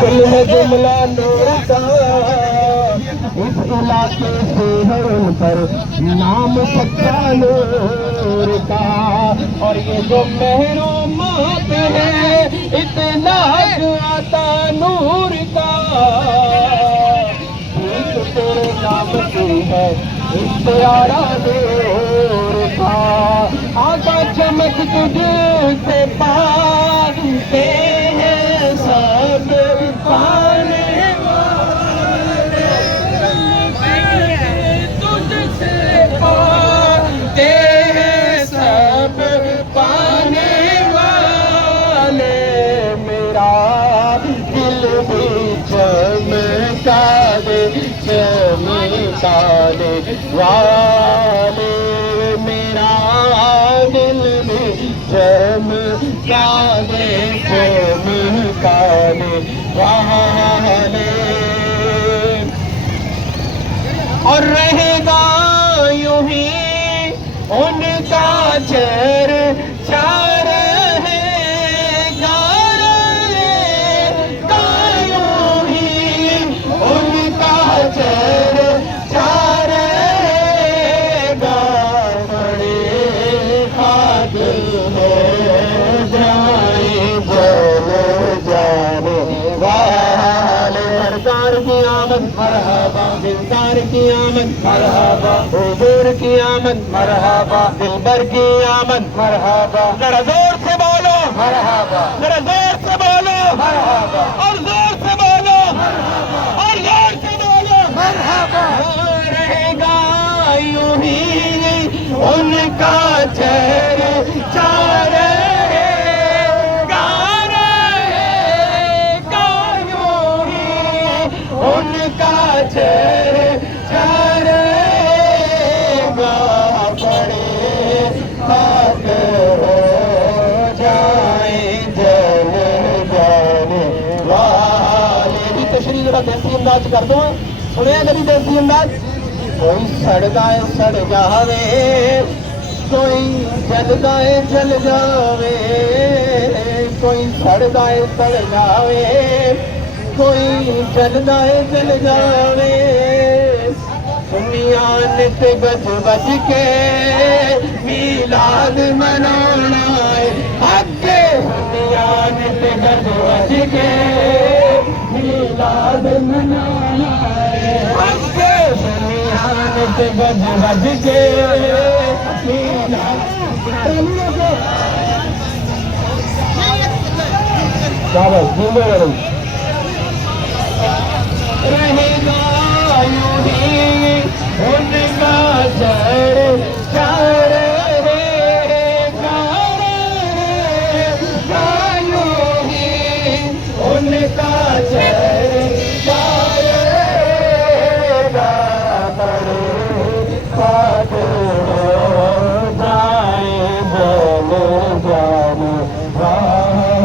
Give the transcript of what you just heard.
کل ہے جملہ نور کا، اس علاقے سے ہے ان پر نام سچا نور کا، اور یہ جو محرومات ہے اتنا عطا نور کا، تیرے نام کی ہے اشتہارا نور کا، آقا چمک تجھ سے پاتے ہیں سب پانے والے، تجھ سے پاتے ہیں سب پانے والے، میرا دل بھی چمکا دے چمکا دے والے، میرا دل بھی چمکا دے چمکا دے والے، اور رہے گا یوں ہی ان کا چرچا رہے گا، رہے گا یوں ہی ان کا چرچا رہے گا، بڑے قاتل ہو جائیں جل جانے والے، سرکار کی آمد مرحبا، دلدار کی آمد مرحبا، حضور کی آمد مرحبا، دلبر کی آمد مرحبا، ذرا زور سے بولو مرحبا، ذرا زور سے بولو مرحبا، اور زور سے بولو مرحبا، اور زور سے بولو مرحبا، رہے گا یوں ہی ان کا چرچا رہے گا، رہے گا یوں ہی ان کا چرچا رہے گا، بڑے قاتل ہو جائیں جل جانے والے، بھی تشریح ذرا دیسی انداز کر دو، سنیں کبھی دیسی انداز، کوئی سڑ جاوے، کوئی جل جاوے، کوئی سڑ جاوے، کوئی جل جاوے، دنیا نت بج بج کے میلاد منانا ہے، حق دنیا نت بج بج کے میلاد منانا ہے، حق دنیا نت بج بج کے میلاد رہے گا یوں ہی ان کا چرچا رہے گا، یوں ہی ان کا چرچا رہے گا، بڑے قاتل